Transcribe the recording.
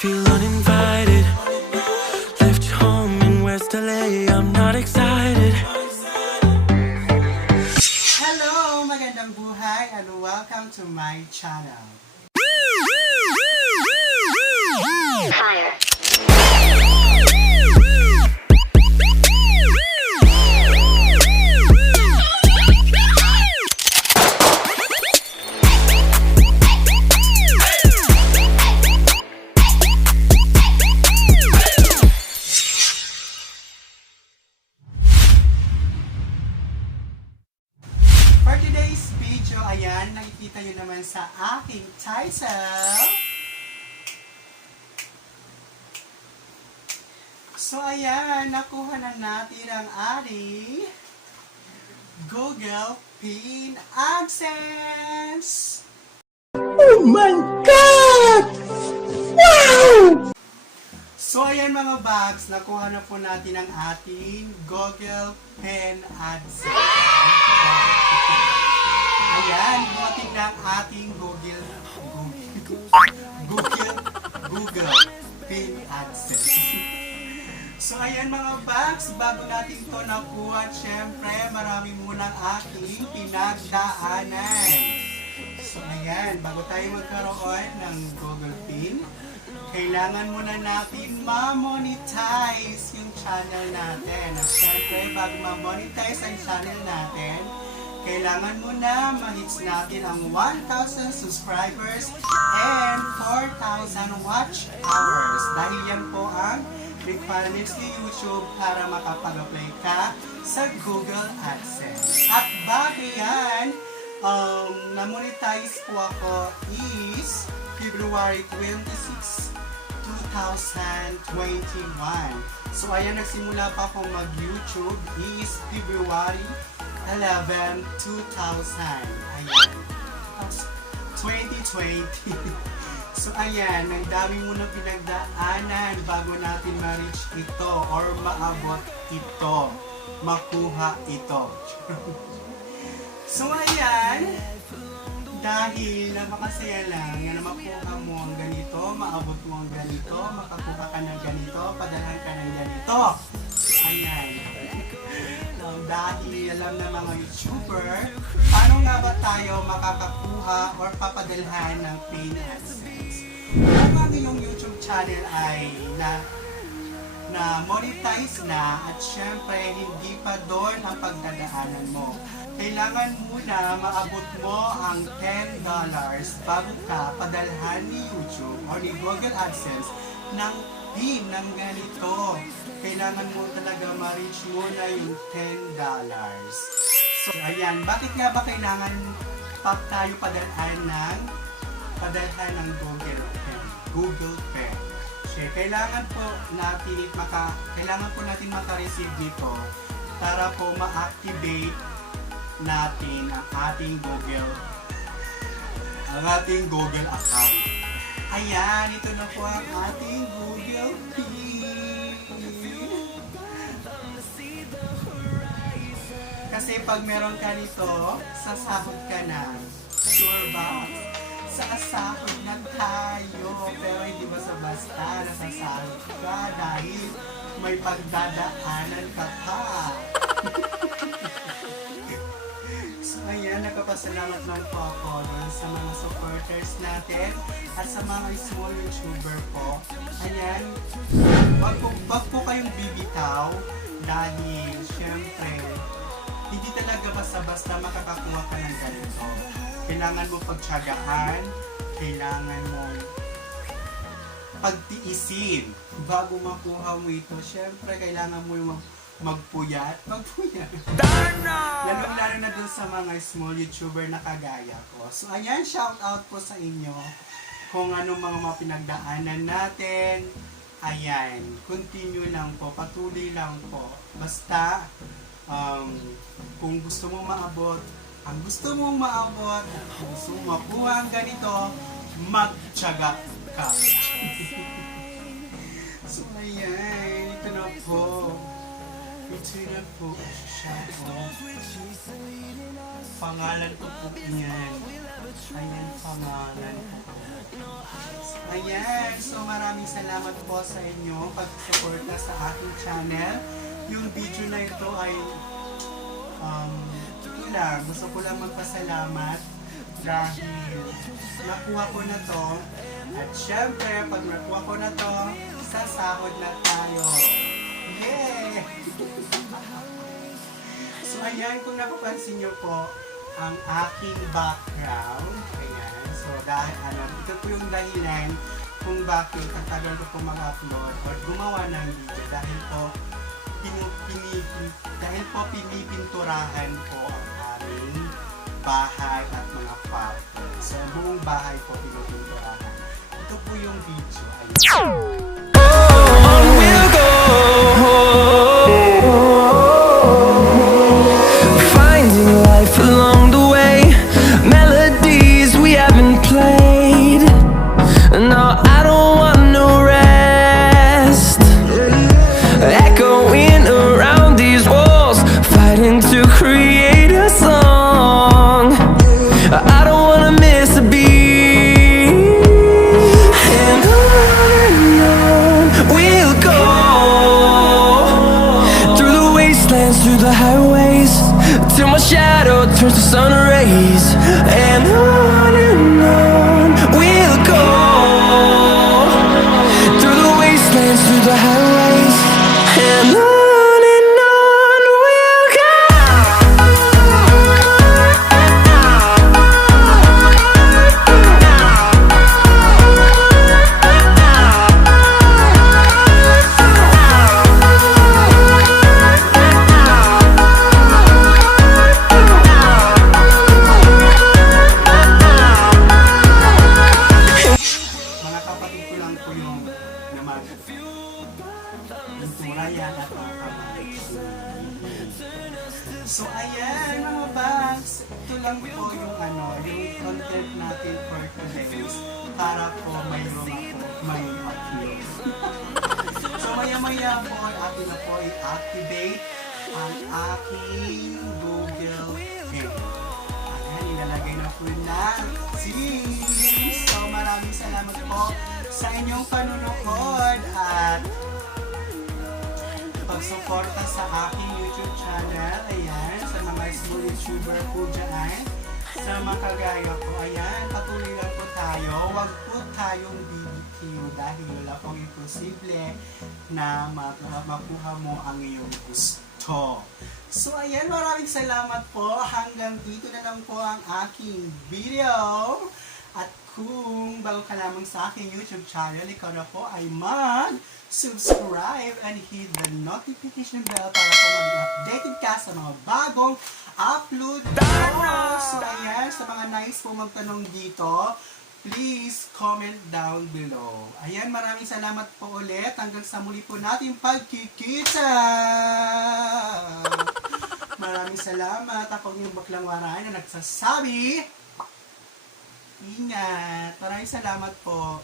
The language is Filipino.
Feel uninvited. Left home in West LA. I'm not excited. Hello, magandang buhay and welcome to my channel. Fire. For today's video, ayan, nakikita nyo naman sa aking title. So ayan, nakuha na natin ang ating Google Pin Adsense. Oh my God! Wow! So ayan mga bags, nakuha na po natin ang ating Google Pin Adsense. Ayan, dumating na ang ating Google Pin Adsense. So ayan mga bags, bago natin ito nakuha, syempre marami munang aking pinagdaanan. So ayan, bago tayo magkaroon ng Google Pin, kailangan muna natin ma-monetize yung channel natin. At syempre, bago ma-monetize ang channel natin, kailangan muna ma-hits natin ang 1,000 subscribers and 4,000 watch hours. Dahil yan po ang requirements ni YouTube para makapag-apply ka sa Google Adsense. At bago yan, na-monetize po ako is February 26, 2021. So ayan, nagsimula pa akong mag-YouTube is February 11, 2000. Ayan. 2020. So ayan, ang dami mo na pinagdaanan bago natin ma-reach ito or maabot ito, makuha ito. So ayan, dahil napakasaya lang na makuha mo ang ganito, maabot mo ang ganito, makakuha ka ng ganito, padalhan ka ng ganito. Ayan. Dahil alam na mga YouTuber, paano nga ba tayo makakakuha or papadalhan ng Pin Adsense? Kung ang iyong YouTube channel ay na monetize na at syempre hindi pa doon ang pagdadaanan mo, kailangan muna maabot mo ang $10 bago ka padalhan ni YouTube or ni Google AdSense ng pin ng ganito. Kailangan mo talaga ma-reach mo na yung $10. So ayan, bakit nga ba kailangan tayo padalhan ng Google Pin? So, kailangan po natin maka-receive dito para po ma-activate natin ang ating Google account. Ayan, ito na po ang ating Google Pin. Kasi pag meron ka nito, sasahod ka na. Sure ba? Sasahod na tayo. Pero hindi basta-basta nasasahod ka dahil may pagdadaanan ka pa. So ayan, nagpapasalamat lang po ako sa mga supporters natin at sa mga small YouTuber po. Ayan, wag po kayong bibitaw dahil syempre hindi talaga basta-basta makakakuha ka ng ganito. Kailangan mo pagtiyagaan, kailangan mo pagtiisin bago makuha mo ito. Syempre, kailangan mo yung magpuyat. Lalo na dun sa mga small YouTuber na kagaya ko. So, ayan, shout out po sa inyo kung anong mga pinagdaanan natin. Ayan, continue lang po, patuloy lang po. Basta, kung gusto mong maabot, kung gusto mong makuha ang ganito, magtiyaga ka. So, ayan, ito na po. Ito na po siya. Pangalan ko po yan. Ayan, pangalan ko. Ayan, so maraming salamat po sa inyo pag-suporta sa aking channel. Yung video na ito ay gusto ko lang magpasalamat dahil nakuha ko na to. At syempre, pag nakuha ko na to, sasahod na tayo. Yay! So ayan, kung napapansin nyo po, ang aking background. Ayan. So dahil ito po yung dahilan kung bakit ang tagal ko po mag-upload or gumawa ng video dahil po pinipinturahan po ang aming bahay at mga kwarto. So buong bahay po pinipinturahan. Ito po yung video. Ayan. On we'll go, finding life along the way, melodies we haven't played. No, I don't want no rest, echoing around these walls, fighting to create a song. I don't wanna miss a beat, and on we'll go, through the wastelands, through the highways, till my shadow turns to sun rays. And on we'll go, through the wastelands, through the highways, and on we'll go. Mga kapatid ko lang po yung naman pintura yan at mga kamay. So ayan mga bags, ito lang po yung yung content natin for today para po mayroon ako may upload. So maya po atin na po i-activate ang aking Google Pin. Ayan, ilalagay na po na. So maraming salamat po sa inyong panunood at pagsuporta sa aking YouTube channel. Ayan, sa mga small YouTuber po dyan, sa mga kagaya ko. Ayan, patuloy lang po tayo. Huwag po tayong BBQ dahil wala pong imposible na makuha mo ang iyong gusto. So ayan, maraming salamat po. Hanggang dito na lang po ang aking video. At kung bago ka lamang sa aking YouTube channel, ikaw na po ay mag-subscribe and hit the notification bell para po mag-updated ka sa mga bagong upload videos. So ayan, sa mga nais po magtanong dito, please comment down below. Ayan, maraming salamat po ulit. Hanggang sa muli po natin pagkikita. Maraming salamat. Ako yung Baklang Waray na nagsasabi, ingat. Maraming salamat po.